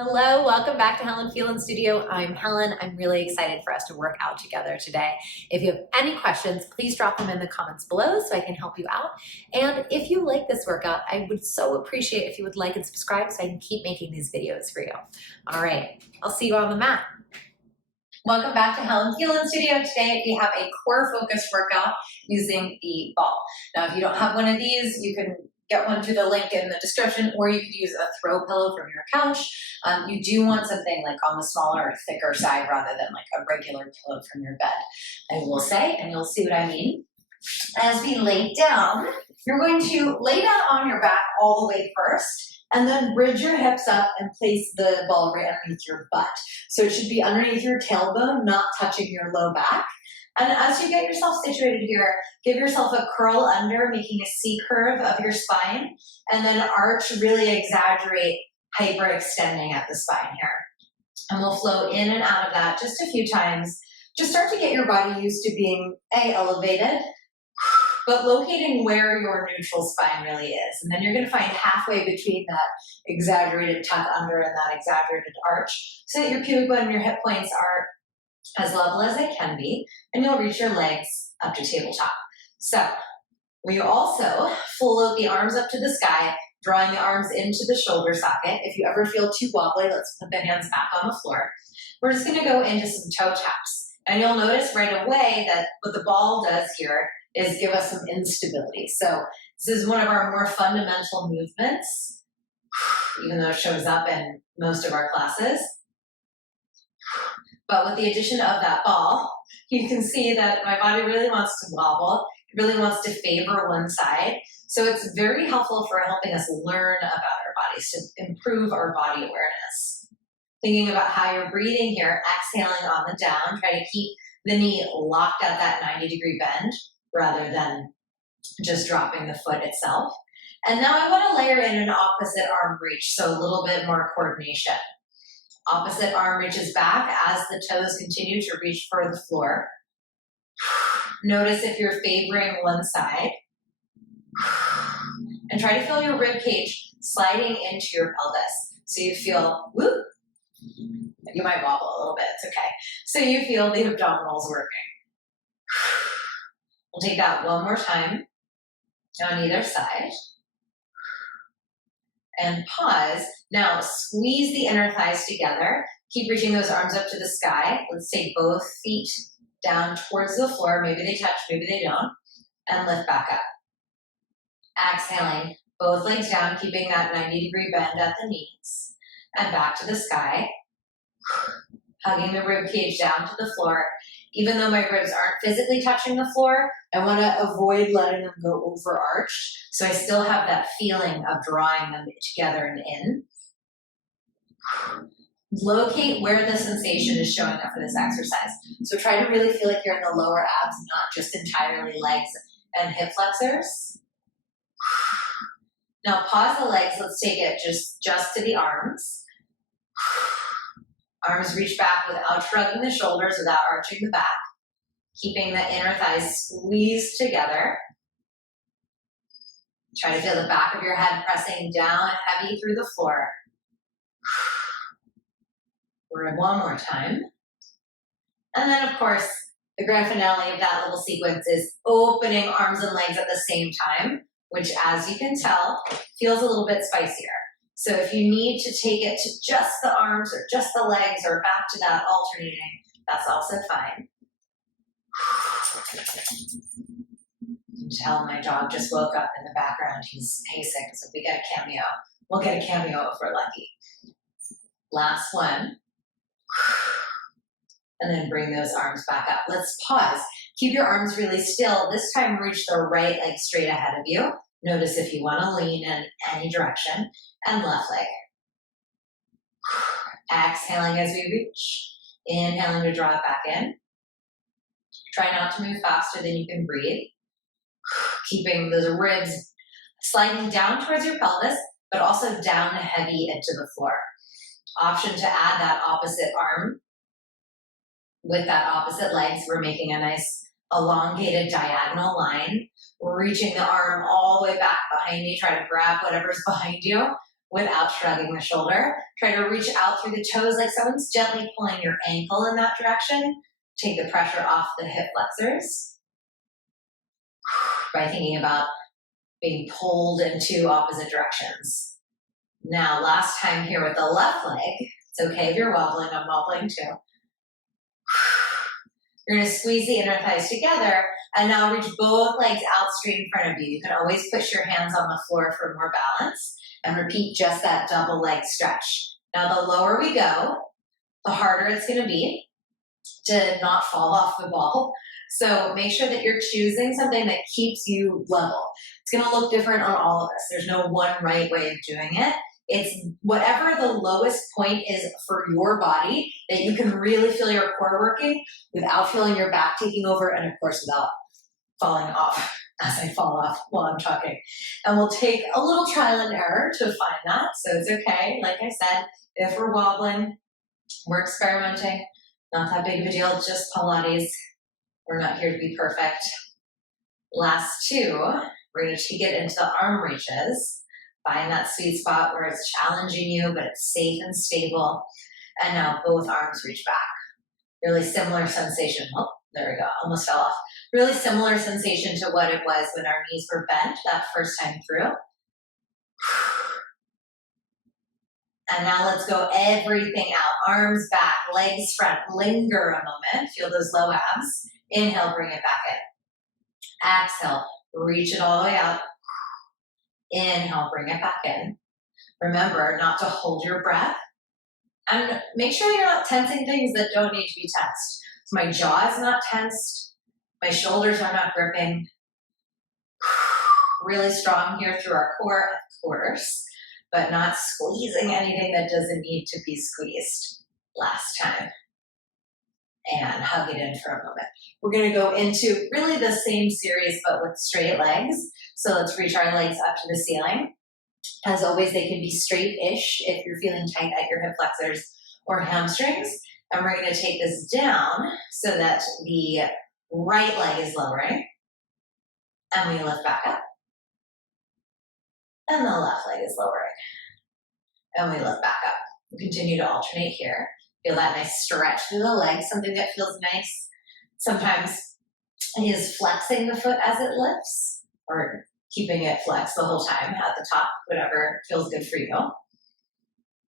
Hello, welcome back to Helen Phelan Studio. I'm Helen. I'm really excited for us to work out together today. If you have any questions, please drop them in the comments below so I can help you out. And if you like this workout, I would so appreciate if you would like and subscribe so I can keep making these videos for you. All right, I'll see you on the mat. Welcome back to Helen Phelan Studio. Today we have a core focused workout using the ball. Now, if you don't have one of these, you can get one through the link in the description, or you could use a throw pillow from your couch. You do want something like on the smaller, thicker side rather than like a regular pillow from your bed. I will say, and you'll see what I mean. As we lay down, you're going to lay down on your back all the way first, and then bridge your hips up and place the ball right underneath your butt. So it should be underneath your tailbone, not touching your low back. And as you get yourself situated here, give yourself a curl under, making a C curve of your spine, and then arch, really exaggerate, hyperextending at the spine here. And we'll flow in and out of that just a few times. Just start to get your body used to being elevated, but locating where your neutral spine really is. And then you're gonna find halfway between that exaggerated tuck under and that exaggerated arch, so that your pubic bone and your hip points are as level as they can be, and you'll reach your legs up to tabletop. So we also float the arms up to the sky, drawing the arms into the shoulder socket. If you ever feel too wobbly, let's put the hands back on the floor. We're just gonna go into some toe taps. And you'll notice right away that what the ball does here is give us some instability. So this is one of our more fundamental movements, even though it shows up in most of our classes. But with the addition of that ball, you can see that my body really wants to wobble. It really wants to favor one side. So it's very helpful for helping us learn about our bodies, to improve our body awareness. Thinking about how you're breathing here, exhaling on the down, try to keep the knee locked at that 90-degree bend rather than just dropping the foot itself. And now I want to layer in an opposite arm reach, so a little bit more coordination. Opposite arm reaches back as the toes continue to reach for the floor. Notice if you're favoring one side. And try to feel your rib cage sliding into your pelvis. So you feel, whoop, you might wobble a little bit, it's okay. So you feel the abdominals working. We'll take that one more time on either side. And pause. Now squeeze the inner thighs together. Keep reaching those arms up to the sky. Let's take both feet down towards the floor. Maybe they touch, maybe they don't. And lift back up. Exhaling, both legs down, keeping that 90-degree bend at the knees. And back to the sky. Hugging the rib cage down to the floor. Even though my ribs aren't physically touching the floor, I want to avoid letting them go over arched. So I still have that feeling of drawing them together and in. Locate where the sensation is showing up for this exercise. So try to really feel like you're in the lower abs, not just entirely legs and hip flexors. Now pause the legs. Let's take it just to the arms. Arms reach back without shrugging the shoulders, without arching the back. Keeping the inner thighs squeezed together. Try to feel the back of your head pressing down heavy through the floor. One more time. And then, of course, the grand finale of that little sequence is opening arms and legs at the same time, which, as you can tell, feels a little bit spicier. So if you need to take it to just the arms or just the legs or back to that alternating, that's also fine. You can tell my dog just woke up in the background. He's pacing, so if we get a cameo, we'll get a cameo if we're lucky. Last one. And then bring those arms back up. Let's pause. Keep your arms really still. This time reach the right leg straight ahead of you. Notice if you want to lean in any direction. And left leg. Exhaling as we reach. Inhaling to draw it back in. Try not to move faster than you can breathe. Keeping those ribs sliding down towards your pelvis, but also down heavy into the floor. Option to add that opposite arm with that opposite leg. So we're making a nice elongated diagonal line. We're reaching the arm all the way back behind you. Try to grab whatever's behind you. without shrugging the shoulder. Try to reach out through the toes like someone's gently pulling your ankle in that direction. Take the pressure off the hip flexors by thinking about being pulled in two opposite directions. Now, last time here with the left leg. It's okay if you're wobbling, I'm wobbling too. You're gonna squeeze the inner thighs together and now reach both legs out straight in front of you. You can always push your hands on the floor for more balance and repeat just that double leg stretch. Now, the lower we go, the harder it's gonna be to not fall off the ball. So make sure that you're choosing something that keeps you level. It's gonna look different on all of us. There's no one right way of doing it. It's whatever the lowest point is for your body that you can really feel your core working without feeling your back taking over and of course without falling off as I fall off while I'm talking. And we'll take a little trial and error to find that. So it's okay. Like I said, if we're wobbling, we're experimenting. Not that big of a deal, just Pilates. We're not here to be perfect. Last two, we're gonna take it into the arm reaches. Find that sweet spot where it's challenging you, but it's safe and stable. And now both arms reach back. Really similar sensation. Oh, there we go, almost fell off. Really similar sensation to what it was when our knees were bent that first time through. And now let's go everything out. Arms back, legs front. Linger a moment. Feel those low abs. Inhale, bring it back in. Exhale, reach it all the way out. Inhale, bring it back in. Remember not to hold your breath. And make sure you're not tensing things that don't need to be tensed. So my jaw is not tensed. My shoulders are not gripping. Really strong here through our core, of course, but not squeezing anything that doesn't need to be squeezed. Last time. And hug it in for a moment. We're gonna go into really the same series, but with straight legs. So let's reach our legs up to the ceiling. As always, they can be straight-ish if you're feeling tight at your hip flexors or hamstrings. And we're gonna take this down so that the right leg is lowering. And we lift back up. And the left leg is lowering. And we lift back up. We'll continue to alternate here. Feel that nice stretch through the legs, something that feels nice. Sometimes is flexing the foot as it lifts, or keeping it flexed the whole time at the top, whatever feels good for you.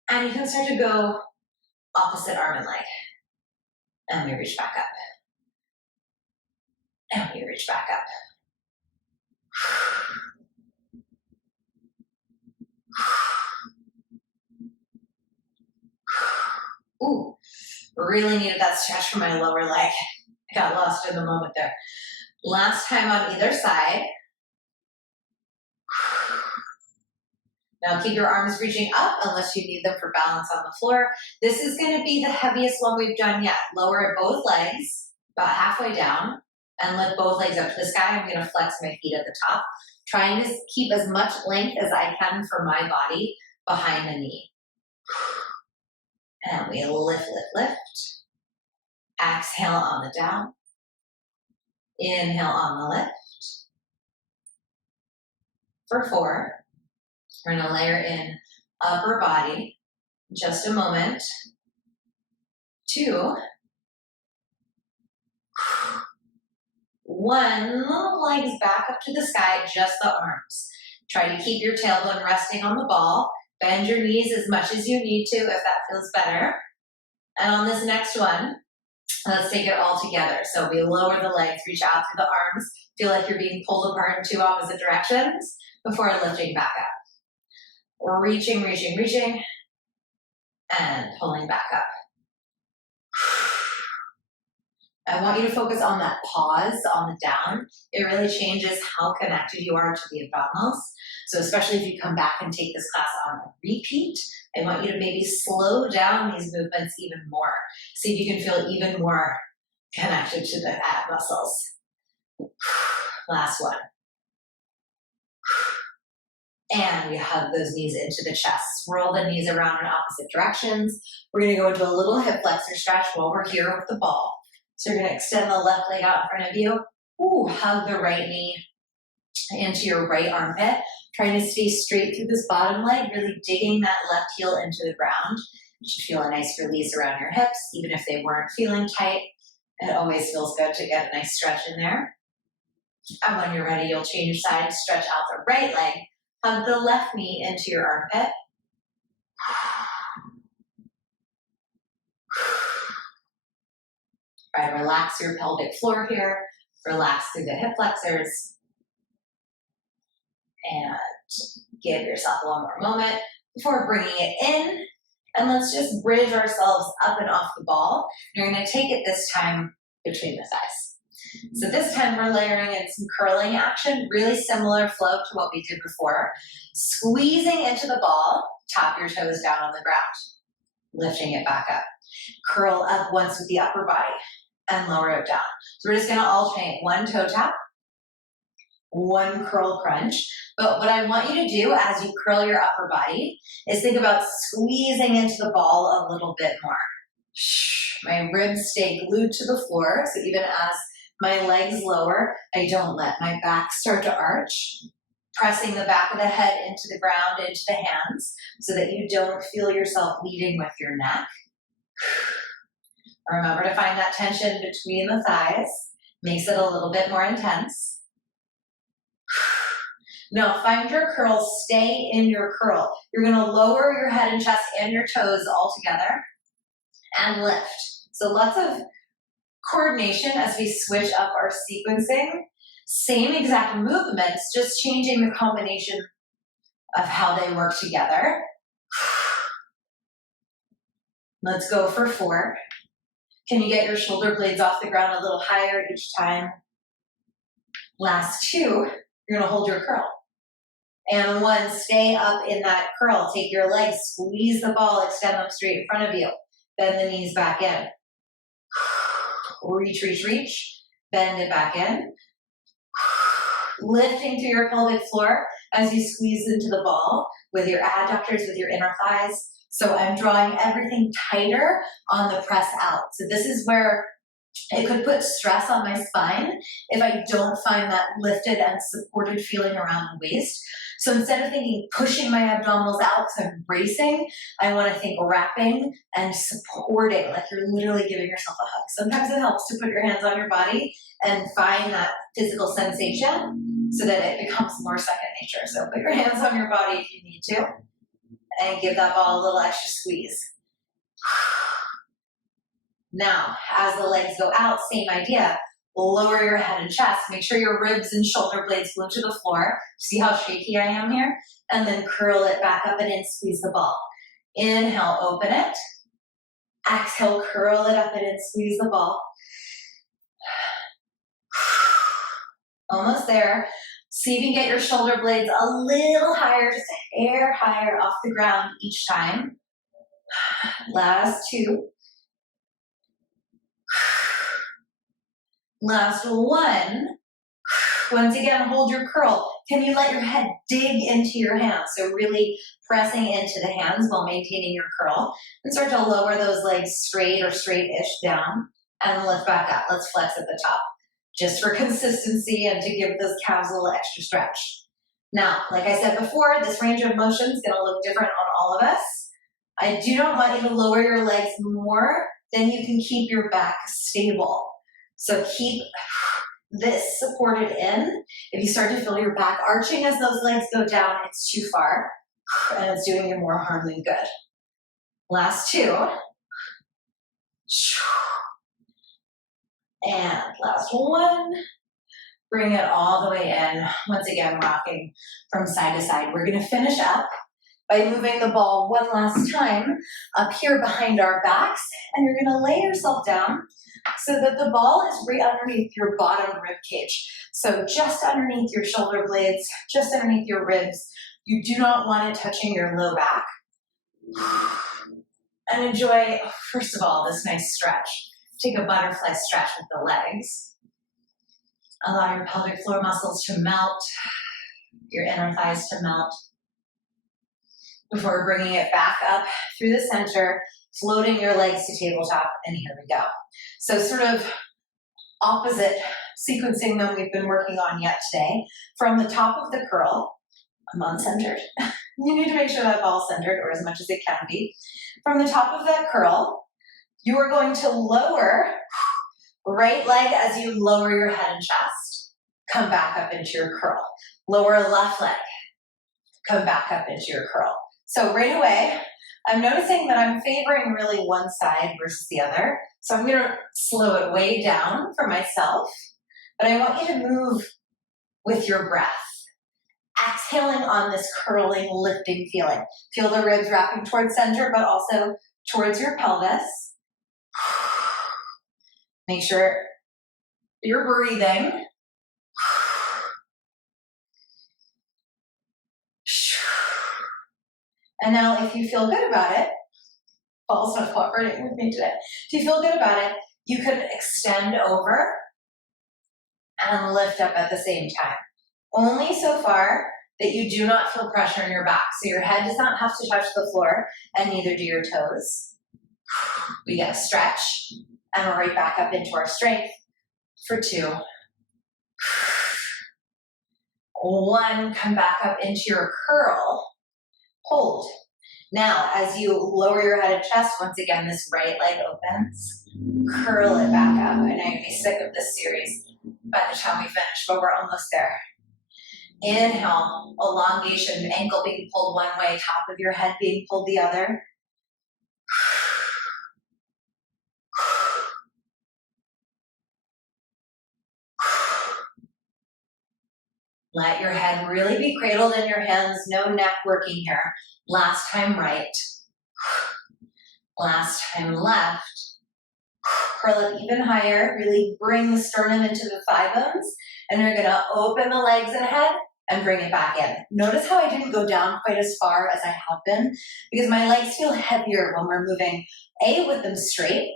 And you can start to go opposite arm and leg. And we reach back up. And we reach back up. Ooh, really needed that stretch for my lower leg. I got lost in the moment there. Last time on either side. Now keep your arms reaching up unless you need them for balance on the floor. This is going to be the heaviest one we've done yet. Lower both legs about halfway down and lift both legs up to the sky. I'm going to flex my feet at the top, trying to keep as much length as I can for my body behind the knee. And we lift, lift, lift. Exhale on the down. Inhale on the lift. For 4, we're going to layer in upper body. Just a moment. 2. 1, legs back up to the sky, just the arms. Try to keep your tailbone resting on the ball. Bend your knees as much as you need to if that feels better. And on this next one, let's take it all together. So we lower the legs, reach out through the arms, feel like you're being pulled apart in 2 opposite directions before lifting back up. We're reaching, reaching, reaching, and pulling back up. I want you to focus on that pause on the down. It really changes how connected you are to the abdominals. So especially if you come back and take this class on a repeat, I want you to maybe slow down these movements even more. See if you can feel even more connected to the ab muscles. Last one. And we hug those knees into the chest. Swirl the knees around in opposite directions. We're going to go into a little hip flexor stretch while we're here with the ball. So you're going to extend the left leg out in front of you. Ooh, hug the right knee into your right armpit. Trying to stay straight through this bottom leg, really digging that left heel into the ground. You should feel a nice release around your hips, even if they weren't feeling tight. It always feels good to get a nice stretch in there. And when you're ready, you'll change sides, stretch out the right leg, hug the left knee into your armpit. Try to relax your pelvic floor here. Relax through the hip flexors. And give yourself one more moment before bringing it in. And let's just bridge ourselves up and off the ball. You're going to take it this time between the thighs. So this time we're layering in some curling action, really similar flow to what we did before. Squeezing into the ball, tap your toes down on the ground, lifting it back up. Curl up once with the upper body and lower it down. So we're just going to alternate one toe tap, one curl crunch. But what I want you to do as you curl your upper body is think about squeezing into the ball a little bit more. My ribs stay glued to the floor, so even as my legs lower, I don't let my back start to arch. Pressing the back of the head into the ground, into the hands, so that you don't feel yourself leading with your neck. Remember to find that tension between the thighs. Makes it a little bit more intense. Now find your curl, stay in your curl. You're gonna lower your head and chest and your toes all together and lift. So lots of coordination as we switch up our sequencing. Same exact movements, just changing the combination of how they work together. Let's go for 4. Can you get your shoulder blades off the ground a little higher each time? Last 2, you're gonna hold your curl. And 1, stay up in that curl. Take your legs, squeeze the ball, extend them straight in front of you. Bend the knees back in. Reach, reach, reach. Bend it back in. Lifting through your pelvic floor as you squeeze into the ball with your adductors, with your inner thighs. So I'm drawing everything tighter on the press out. So this is where it could put stress on my spine if I don't find that lifted and supported feeling around the waist. So instead of thinking pushing my abdominals out because I'm bracing, I want to think wrapping and supporting, like you're literally giving yourself a hug. Sometimes it helps to put your hands on your body and find that physical sensation so that it becomes more second nature. So put your hands on your body if you need to and give that ball a little extra squeeze. Now, as the legs go out, same idea. Lower your head and chest. Make sure your ribs and shoulder blades glue to the floor. See how shaky I am here? And then curl it back up and in, squeeze the ball. Inhale, open it. Exhale, curl it up and in, squeeze the ball. Almost there. See if you can get your shoulder blades a little higher, just a hair higher off the ground each time. Last 2. Last 1. Once again, hold your curl. Can you let your head dig into your hands? So really pressing into the hands while maintaining your curl. And start to lower those legs straight or straight-ish down and lift back up. Let's flex at the top, just for consistency and to give those calves a little extra stretch. Now, like I said before, this range of motion is gonna look different on all of us. I do not want you to lower your legs more than you can keep your back stable. So keep this supported in. If you start to feel your back arching as those legs go down, it's too far and it's doing you more harm than good. Last 2. And last 1. Bring it all the way in. Once again, rocking from side to side. We're gonna finish up by moving the ball one last time up here behind our backs, and you're gonna lay yourself down so that the ball is right underneath your bottom rib cage. So just underneath your shoulder blades, just underneath your ribs. You do not want it touching your low back. And enjoy, first of all, this nice stretch. Take a butterfly stretch with the legs. Allow your pelvic floor muscles to melt, your inner thighs to melt. Before bringing it back up through the center, floating your legs to tabletop, and here we go. So sort of opposite sequencing than we've been working on yet today. From the top of the curl, I'm uncentered. You need to make sure that ball's centered, or as much as it can be. From the top of that curl, you are going to lower right leg as you lower your head and chest. Come back up into your curl. Lower left leg. Come back up into your curl. So right away, I'm noticing that I'm favoring really one side versus the other. So I'm going to slow it way down for myself. But I want you to move with your breath. Exhaling on this curling, lifting feeling. Feel the ribs wrapping towards center, but also towards your pelvis. Make sure you're breathing. And now if you feel good about it, ball's not cooperating with me today. If you feel good about it, you could extend over and lift up at the same time. Only so far that you do not feel pressure in your back. So your head does not have to touch the floor, and neither do your toes. We get a stretch, and we're right back up into our strength for 2. 1, come back up into your curl. Hold. Now, as you lower your head and chest, once again, this right leg opens. Curl it back up. I know you'd be sick of this series by the time we finish, but we're almost there. Inhale, elongation, ankle being pulled one way, top of your head being pulled the other. Let your head really be cradled in your hands, no neck working here. Last time right. Last time left. Curl it even higher, really bring the sternum into the thigh bones, and you're gonna open the legs and head and bring it back in. Notice how I didn't go down quite as far as I have been, because my legs feel heavier when we're moving, A, with them straight,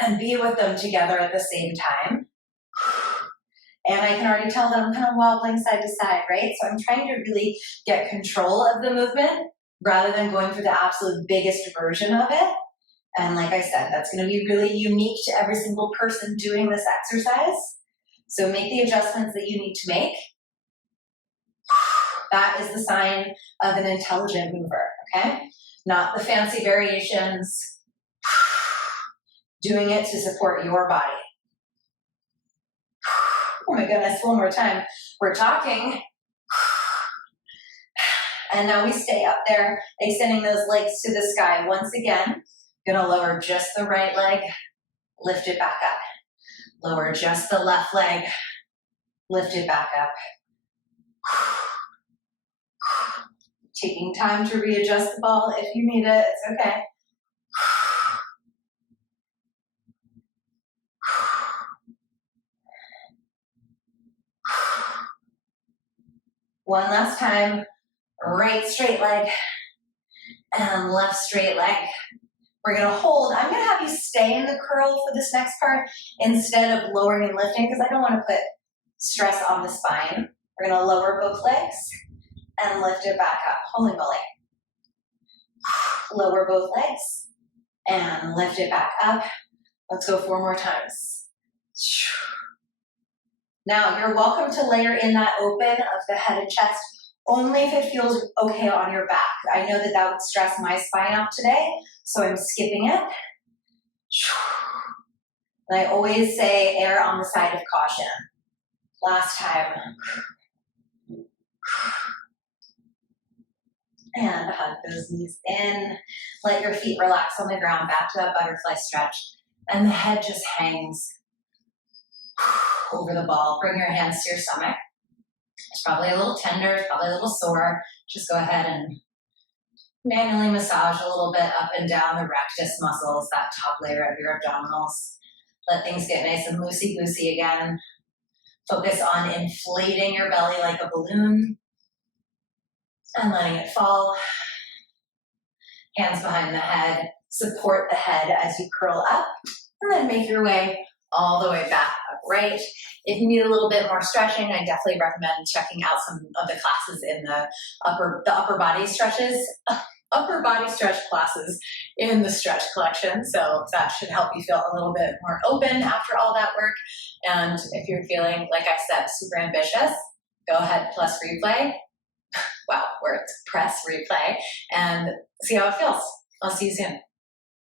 and B, with them together at the same time. And I can already tell that I'm kind of wobbling side to side, right? So I'm trying to really get control of the movement rather than going for the absolute biggest version of it. And like I said, that's going to be really unique to every single person doing this exercise. So make the adjustments that you need to make. That is the sign of an intelligent mover, okay? Not the fancy variations. Doing it to support your body. Oh my goodness, one more time. We're talking. And now we stay up there, extending those legs to the sky. Once again, gonna lower just the right leg, lift it back up. Lower just the left leg, lift it back up. Taking time to readjust the ball if you need it, it's okay. One last time, right straight leg and left straight leg. We're gonna hold. I'm gonna have you stay in the curl for this next part instead of lowering and lifting, because I don't wanna put stress on the spine. We're gonna lower both legs and lift it back up. Holy moly. Lower both legs and lift it back up. Let's go 4 more times. Now, you're welcome to layer in that open of the head and chest only if it feels okay on your back. I know that that would stress my spine out today, so I'm skipping it. And I always say err on the side of caution. Last time. And hug those knees in. Let your feet relax on the ground, back to that butterfly stretch. And the head just hangs over the ball. Bring your hands to your stomach. It's probably a little tender, it's probably a little sore. Just go ahead and manually massage a little bit up and down the rectus muscles, that top layer of your abdominals. Let things get nice and loosey-goosey again. Focus on inflating your belly like a balloon and letting it fall. Hands behind the head. Support the head as you curl up, and then make your way all the way back upright. If you need a little bit more stretching, I definitely recommend checking out some of the classes in the upper body stretches, upper body stretch classes in the stretch collection. So that should help you feel a little bit more open after all that work. And if you're feeling, like I said, super ambitious, go ahead, plus replay. wow, where it's press replay and see how it feels. I'll see you soon.